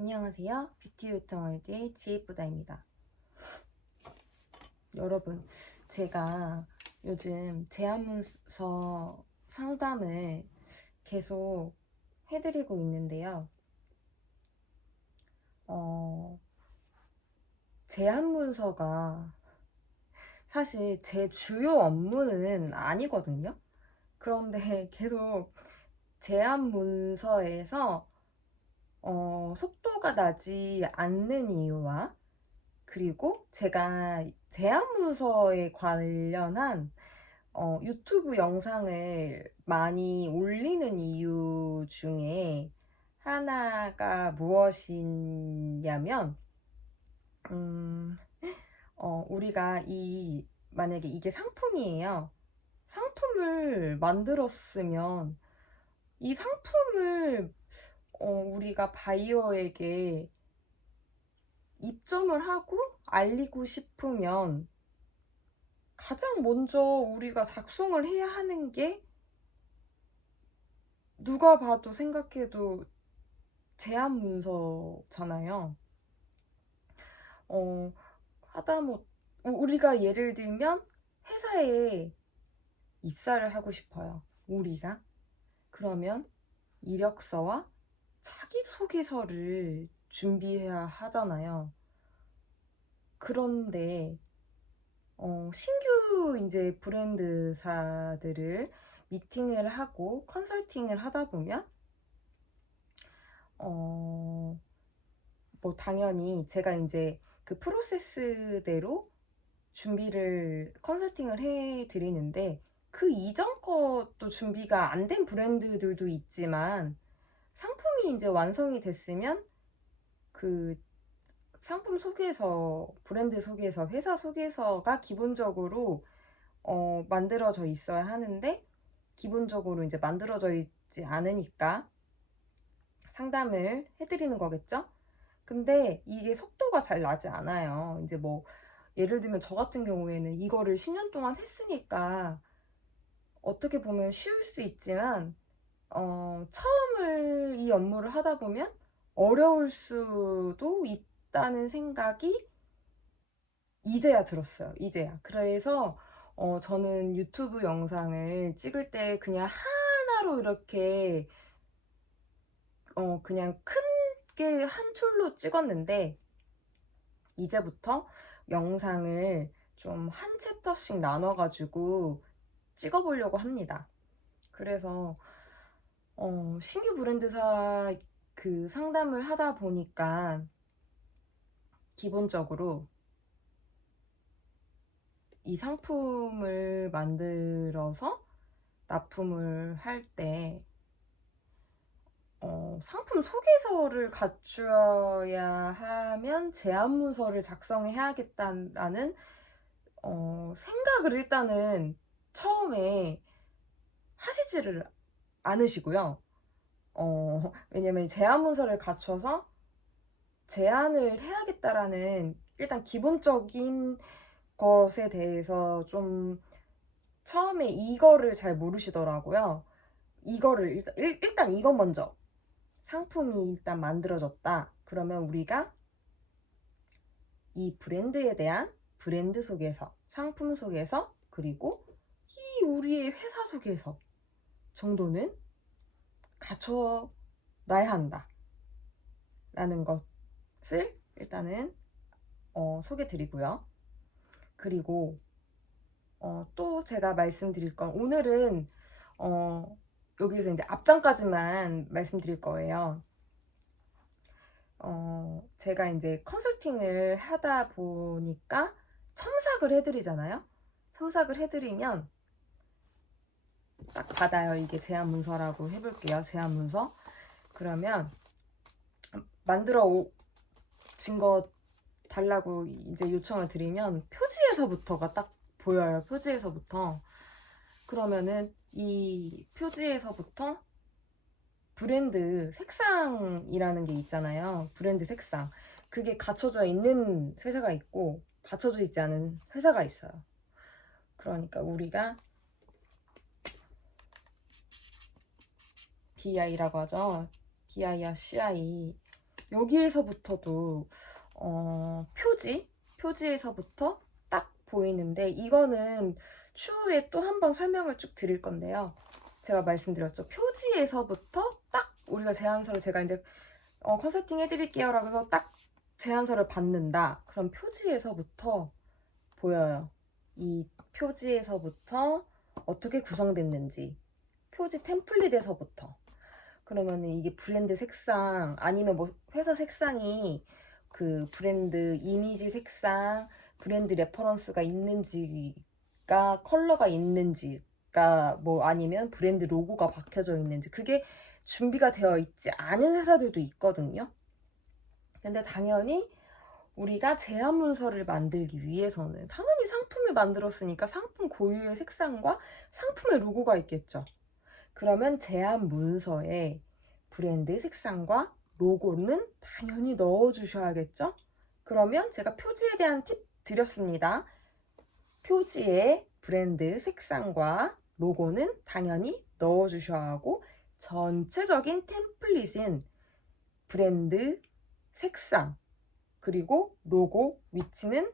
안녕하세요. 뷰티 유통월드의 지혜쁘다입니다. 여러분, 제가 요즘 제안문서 상담을 계속 해드리고 있는데요. 제안문서가 사실 제 주요 업무는 아니거든요. 그런데 계속 제안문서에서 속도가 나지 않는 이유와 그리고 제가 제안문서에 관련한 유튜브 영상을 많이 올리는 이유 중에 하나가 무엇이냐면, 우리가 만약에 이게 상품이에요. 상품을 만들었으면 이 상품을 우리가 바이어에게 입점을 하고 알리고 싶으면 가장 먼저 우리가 작성을 해야 하는 게 누가 봐도 생각해도 제안 문서잖아요. 하다못 우리가 예를 들면 회사에 입사를 하고 싶어요. 우리가. 그러면 이력서와 자기소개서를 준비해야 하잖아요. 그런데 신규 이제 브랜드사들을 미팅을 하고 컨설팅을 하다 보면 뭐 당연히 제가 이제 그 프로세스대로 준비를 컨설팅을 해 드리는데 그 이전 것도 준비가 안 된 브랜드들도 있지만 상품이 이제 완성이 됐으면 그 상품 소개서, 브랜드 소개서, 회사 소개서가 기본적으로 만들어져 있어야 하는데 기본적으로 이제 만들어져 있지 않으니까 상담을 해드리는 거겠죠? 근데 이게 속도가 잘 나지 않아요. 이제 뭐 예를 들면 저 같은 경우에는 이거를 10년 동안 했으니까 어떻게 보면 쉬울 수 있지만 처음을 이 업무를 하다 보면 어려울 수도 있다는 생각이 이제야 들었어요. 이제야. 그래서 저는 유튜브 영상을 찍을 때 그냥 하나로 이렇게 그냥 크게 한 줄로 찍었는데 이제부터 영상을 좀 한 챕터씩 나눠가지고 찍어보려고 합니다. 그래서 신규 브랜드사 그 상담을 하다 보니까 기본적으로 이 상품을 만들어서 납품을 할 때 상품 소개서를 갖추어야 하면 제안문서를 작성해야겠다라는 생각을 일단은 처음에 하시지를 않으시고요. 왜냐면 제안문서를 갖춰서 제안을 해야겠다라는 일단 기본적인 것에 대해서 좀 처음에 이거를 잘 모르시더라고요. 이거를 일단 이거 먼저 상품이 일단 만들어졌다. 그러면 우리가 이 브랜드에 대한 브랜드 소개서, 상품 소개서, 그리고 이 우리의 회사 소개서 정도는 갖춰놔야 한다. 라는 것을 일단은 소개 드리고요. 그리고 또 제가 말씀드릴 건 오늘은 여기서 이제 앞장까지만 말씀드릴 거예요. 제가 이제 컨설팅을 하다 보니까 첨삭을 해드리잖아요. 첨삭을 해드리면 딱 받아요. 이게 제안 문서라고 해볼게요. 제안 문서. 그러면 만들어진 거 달라고 이제 요청을 드리면 표지에서부터가 딱 보여요. 표지에서부터. 그러면은 이 표지에서부터 브랜드 색상이라는 게 있잖아요. 브랜드 색상. 그게 갖춰져 있는 회사가 있고 갖춰져 있지 않은 회사가 있어요. 그러니까 우리가 DI라고 하죠. DI와 CI. 여기에서부터도 표지에서부터 딱 보이는데, 이거는 추후에 또 한 번 설명을 쭉 드릴 건데요. 제가 말씀드렸죠. 표지에서부터 딱 우리가 제안서를, 제가 이제 컨설팅 해드릴게요 라고 해서 딱 제안서를 받는다. 그럼 표지에서부터 보여요. 이 표지에서부터 어떻게 구성됐는지, 표지 템플릿에서부터. 그러면은 이게 브랜드 색상, 아니면 뭐 회사 색상이 그 브랜드 이미지 색상, 브랜드 레퍼런스가 있는지가, 컬러가 있는지가, 뭐 아니면 브랜드 로고가 박혀져 있는지, 그게 준비가 되어 있지 않은 회사들도 있거든요. 근데 당연히 우리가 제안 문서를 만들기 위해서는, 당연히 상품을 만들었으니까 상품 고유의 색상과 상품의 로고가 있겠죠. 그러면 제안 문서에 브랜드 색상과 로고는 당연히 넣어주셔야겠죠? 그러면 제가 표지에 대한 팁 드렸습니다. 표지에 브랜드 색상과 로고는 당연히 넣어주셔야 하고, 전체적인 템플릿은 브랜드 색상 그리고 로고 위치는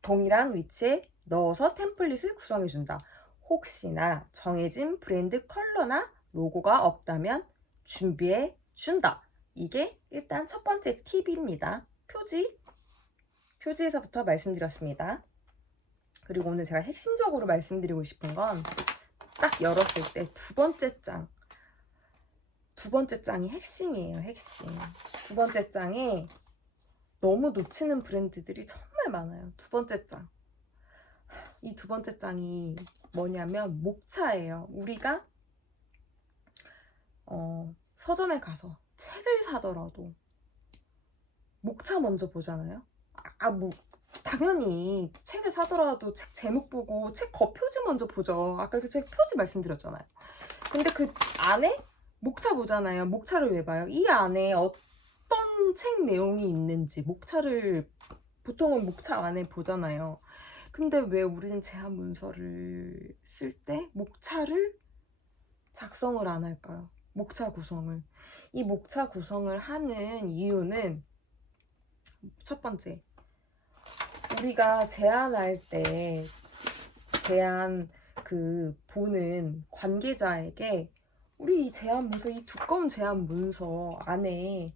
동일한 위치에 넣어서 템플릿을 구성해준다. 혹시나 정해진 브랜드 컬러나 로고가 없다면 준비해 준다. 이게 일단 첫 번째 팁입니다. 표지에서부터 말씀드렸습니다. 그리고 오늘 제가 핵심적으로 말씀드리고 싶은 건, 딱 열었을 때 두 번째 장이 핵심이에요. 핵심. 두 번째 장에 너무 놓치는 브랜드들이 정말 많아요. 두 번째 장. 이 두 번째 장이 뭐냐면 목차예요. 우리가 서점에 가서 책을 사더라도 목차 먼저 보잖아요. 뭐 당연히 책을 사더라도 책 제목 보고 책 겉표지 먼저 보죠. 아까 그 책 표지 말씀드렸잖아요. 근데 그 안에 목차 보잖아요. 목차를 왜 봐요? 이 안에 어떤 책 내용이 있는지 목차를, 보통은 목차 안에 보잖아요. 근데 왜 우리는 제안 문서를 쓸 때 목차를 작성을 안 할까요? 목차 구성을. 이 목차 구성을 하는 이유는, 첫 번째, 우리가 제안할 때 제안 보는 관계자에게 우리 이 제안 문서, 이 두꺼운 제안 문서 안에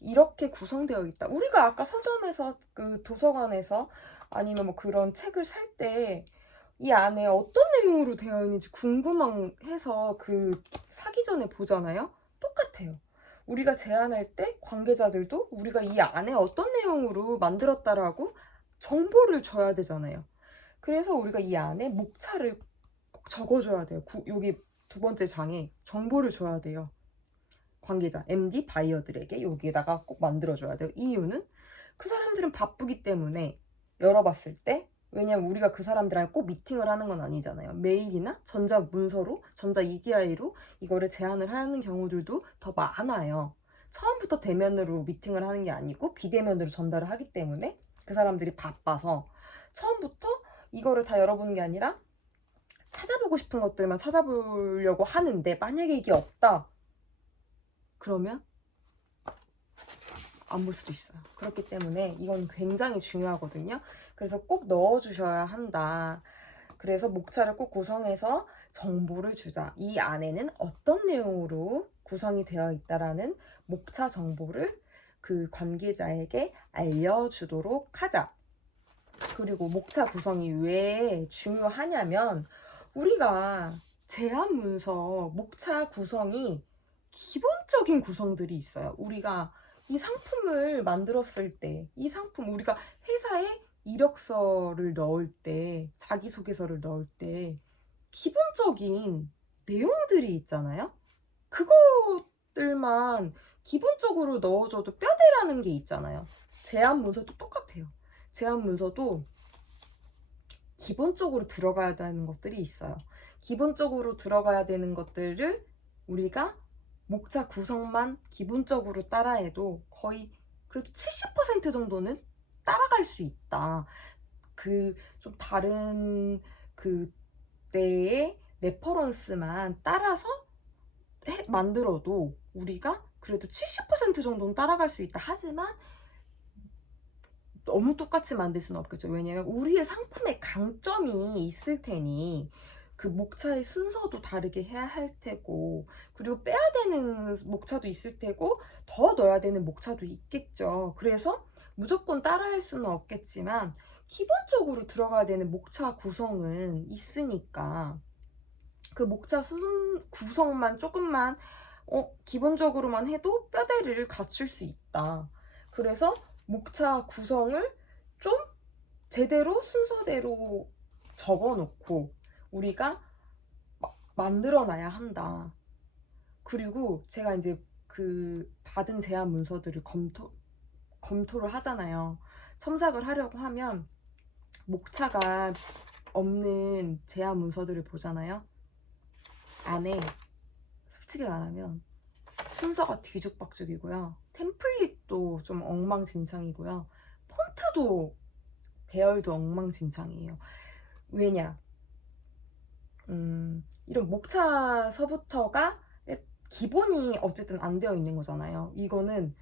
이렇게 구성되어 있다. 우리가 아까 서점에서, 그 도서관에서, 아니면 뭐 그런 책을 살 때 이 안에 어떤 내용으로 되어 있는지 궁금해서 그 사기 전에 보잖아요. 똑같아요. 우리가 제안할 때 관계자들도 우리가 이 안에 어떤 내용으로 만들었다라고 정보를 줘야 되잖아요. 그래서 우리가 이 안에 목차를 꼭 적어줘야 돼요. 여기 두 번째 장에 정보를 줘야 돼요. 관계자, MD 바이어들에게 여기에다가 꼭 만들어줘야 돼요. 이유는 그 사람들은 바쁘기 때문에 열어봤을 때, 왜냐면 우리가 그 사람들하고 꼭 미팅을 하는 건 아니잖아요. 메일이나 전자 문서로, 전자 EDI로 이거를 제안을 하는 경우들도 더 많아요. 처음부터 대면으로 미팅을 하는 게 아니고 비대면으로 전달을 하기 때문에 그 사람들이 바빠서 처음부터 이거를 다 열어보는 게 아니라 찾아보고 싶은 것들만 찾아보려고 하는데, 만약에 이게 없다 그러면 안 볼 수도 있어요. 그렇기 때문에 이건 굉장히 중요하거든요. 그래서 꼭 넣어주셔야 한다. 그래서 목차를 꼭 구성해서 정보를 주자. 이 안에는 어떤 내용으로 구성이 되어 있다라는 목차 정보를 그 관계자에게 알려주도록 하자. 그리고 목차 구성이 왜 중요하냐면, 우리가 제안 문서 목차 구성이 기본적인 구성들이 있어요. 우리가 이 상품을 만들었을 때, 이 상품, 우리가 회사에 이력서를 넣을 때, 자기소개서를 넣을 때 기본적인 내용들이 있잖아요. 그것들만 기본적으로 넣어줘도 뼈대라는 게 있잖아요. 제안 문서도 똑같아요. 제안 문서도 기본적으로 들어가야 되는 것들이 있어요. 기본적으로 들어가야 되는 것들을 우리가 목차 구성만 기본적으로 따라해도 거의 그래도 70% 정도는 따라갈 수 있다. 좀 다른 그때의 레퍼런스만 따라서 만들어도 우리가 그래도 70% 정도는 따라갈 수 있다. 하지만 너무 똑같이 만들 수는 없겠죠. 왜냐면 우리의 상품에 강점이 있을 테니 그 목차의 순서도 다르게 해야 할 테고, 그리고 빼야 되는 목차도 있을 테고 더 넣어야 되는 목차도 있겠죠. 그래서 무조건 따라할 수는 없겠지만 기본적으로 들어가야 되는 목차 구성은 있으니까 그 목차 구성만 조금만 기본적으로만 해도 뼈대를 갖출 수 있다. 그래서 목차 구성을 좀 제대로 순서대로 적어놓고 우리가 만들어놔야 한다. 그리고 제가 이제 그 받은 제안 문서들을 검토를 하잖아요. 첨삭을 하려고 하면 목차가 없는 제안 문서들을 보잖아요. 안에 솔직히 말하면 순서가 뒤죽박죽이고요. 템플릿도 좀 엉망진창이고요. 폰트도 배열도 엉망진창이에요. 왜냐? 이런 목차서부터가 기본이 어쨌든 안 되어 있는 거잖아요. 이거는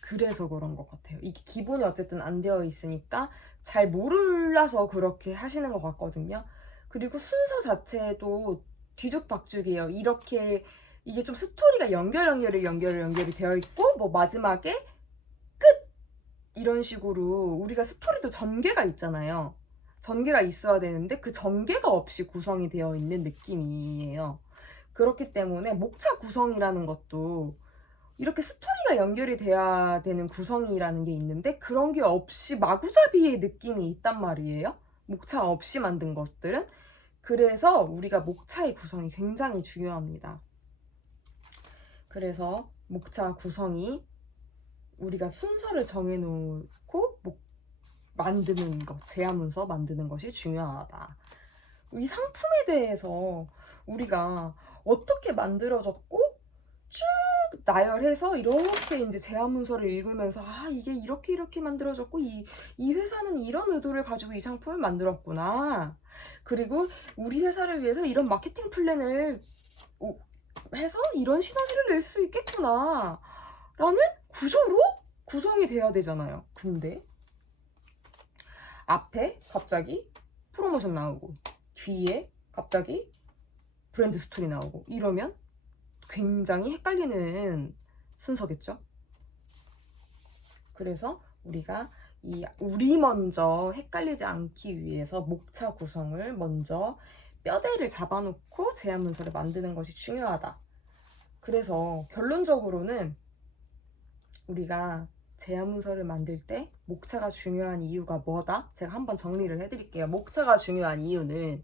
그래서 그런 것 같아요. 이게 기본이 어쨌든 안 되어 있으니까 잘 몰라서 그렇게 하시는 것 같거든요. 그리고 순서 자체도 뒤죽박죽이에요. 이렇게 이게 좀 스토리가 연결이 되어 있고 뭐 마지막에 끝! 이런 식으로 우리가 스토리도 전개가 있잖아요. 전개가 있어야 되는데 그 전개가 없이 구성이 되어 있는 느낌이에요. 그렇기 때문에 목차 구성이라는 것도 이렇게 스토리가 연결이 돼야 되는 구성이라는 게 있는데 그런 게 없이 마구잡이의 느낌이 있단 말이에요. 목차 없이 만든 것들은. 그래서 우리가 목차의 구성이 굉장히 중요합니다. 그래서 목차 구성이 우리가 순서를 정해놓고 만드는 것, 제안 문서 만드는 것이 중요하다. 이 상품에 대해서 우리가 어떻게 만들어졌고 쭉 나열해서 이렇게 이제 제안 문서를 읽으면서 이게 이렇게 만들어졌고 이 회사는 이런 의도를 가지고 이 상품을 만들었구나. 그리고 우리 회사를 위해서 이런 마케팅 플랜을 해서 이런 시너지를 낼 수 있겠구나 라는 구조로 구성이 돼야 되잖아요. 근데 앞에 갑자기 프로모션 나오고 뒤에 갑자기 브랜드 스토리 나오고 이러면 굉장히 헷갈리는 순서겠죠. 그래서 우리가 우리 먼저 헷갈리지 않기 위해서 목차 구성을 먼저 뼈대를 잡아놓고 제안 문서를 만드는 것이 중요하다. 그래서 결론적으로는 우리가 제안 문서를 만들 때 목차가 중요한 이유가 뭐다? 제가 한번 정리를 해드릴게요. 목차가 중요한 이유는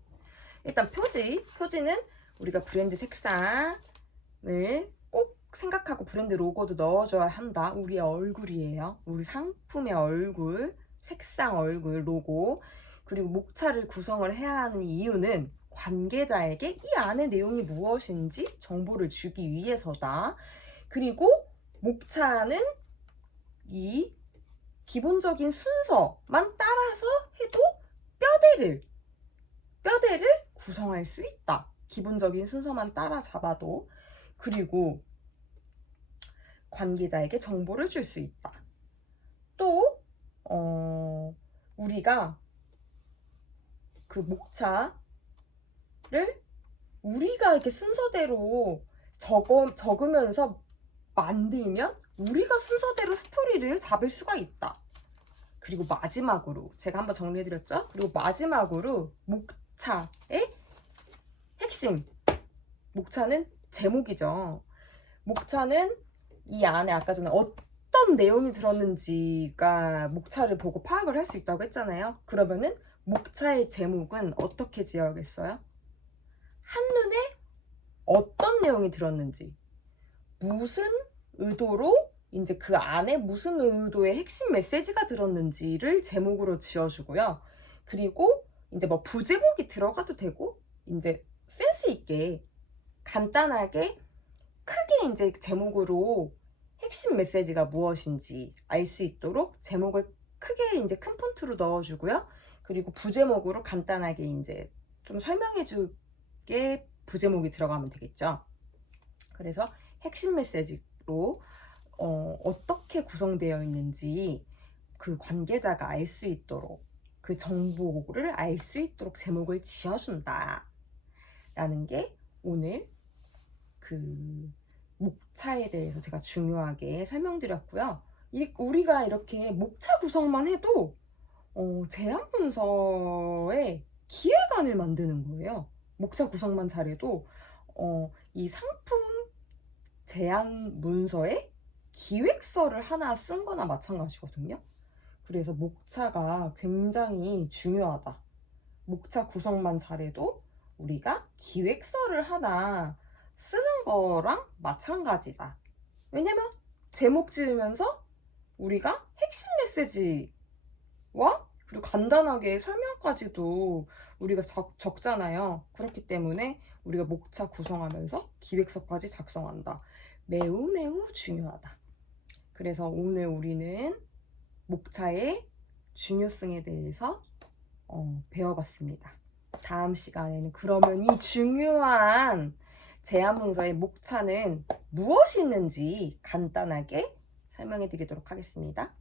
일단 표지는 우리가 브랜드 색상을 꼭 생각하고 브랜드 로고도 넣어줘야 한다. 우리의 얼굴이에요. 우리 상품의 얼굴, 색상 얼굴, 로고. 그리고 목차를 구성을 해야 하는 이유는 관계자에게 이 안의 내용이 무엇인지 정보를 주기 위해서다. 그리고 목차는 이 기본적인 순서만 따라서 해도 뼈대를 구성할 수 있다. 기본적인 순서만 따라잡아도. 그리고 관계자에게 정보를 줄 수 있다. 또 우리가 그 목차를 우리가 이렇게 순서대로 적으면서 만들면 우리가 순서대로 스토리를 잡을 수가 있다. 그리고 마지막으로 제가 한번 정리해드렸죠? 그리고 마지막으로 목차의 핵심. 목차는 제목이죠. 목차는 이 안에 아까 전에 어떤 내용이 들었는지가 목차를 보고 파악을 할 수 있다고 했잖아요. 그러면은 목차의 제목은 어떻게 지어야겠어요? 한눈에 어떤 내용이 들었는지, 무슨 의도로 이제 그 안에 무슨 의도의 핵심 메시지가 들었는지를 제목으로 지어주고요. 그리고 이제 뭐 부제목이 들어가도 되고 이제 센스 있게 간단하게 크게 이제 제목으로 핵심 메시지가 무엇인지 알 수 있도록 제목을 크게 이제 큰 폰트로 넣어주고요. 그리고 부제목으로 간단하게 이제 좀 설명해주게 부제목이 들어가면 되겠죠. 그래서 핵심 메시지로 식으로 어떻게 구성되어 있는지 그 관계자가 알 수 있도록, 그 정보를 알 수 있도록 제목을 지어준다 라는 게 오늘 그 목차에 대해서 제가 중요하게 설명드렸고요. 우리가 이렇게 목차 구성만 해도 제안 문서에 기획안을 만드는 거예요. 목차 구성만 잘해도 이 상품 제안 문서에 기획서를 하나 쓴 거나 마찬가지거든요. 그래서 목차가 굉장히 중요하다. 목차 구성만 잘해도 우리가 기획서를 하나 쓰는 거랑 마찬가지다. 왜냐면 제목 지으면서 우리가 핵심 메시지와 그리고 간단하게 설명까지도 우리가 적잖아요. 그렇기 때문에 우리가 목차 구성하면서 기획서까지 작성한다. 매우 매우 중요하다. 그래서 오늘 우리는 목차의 중요성에 대해서 배워봤습니다. 다음 시간에는 그러면 이 중요한 제안 문서의 목차는 무엇이 있는지 간단하게 설명해 드리도록 하겠습니다.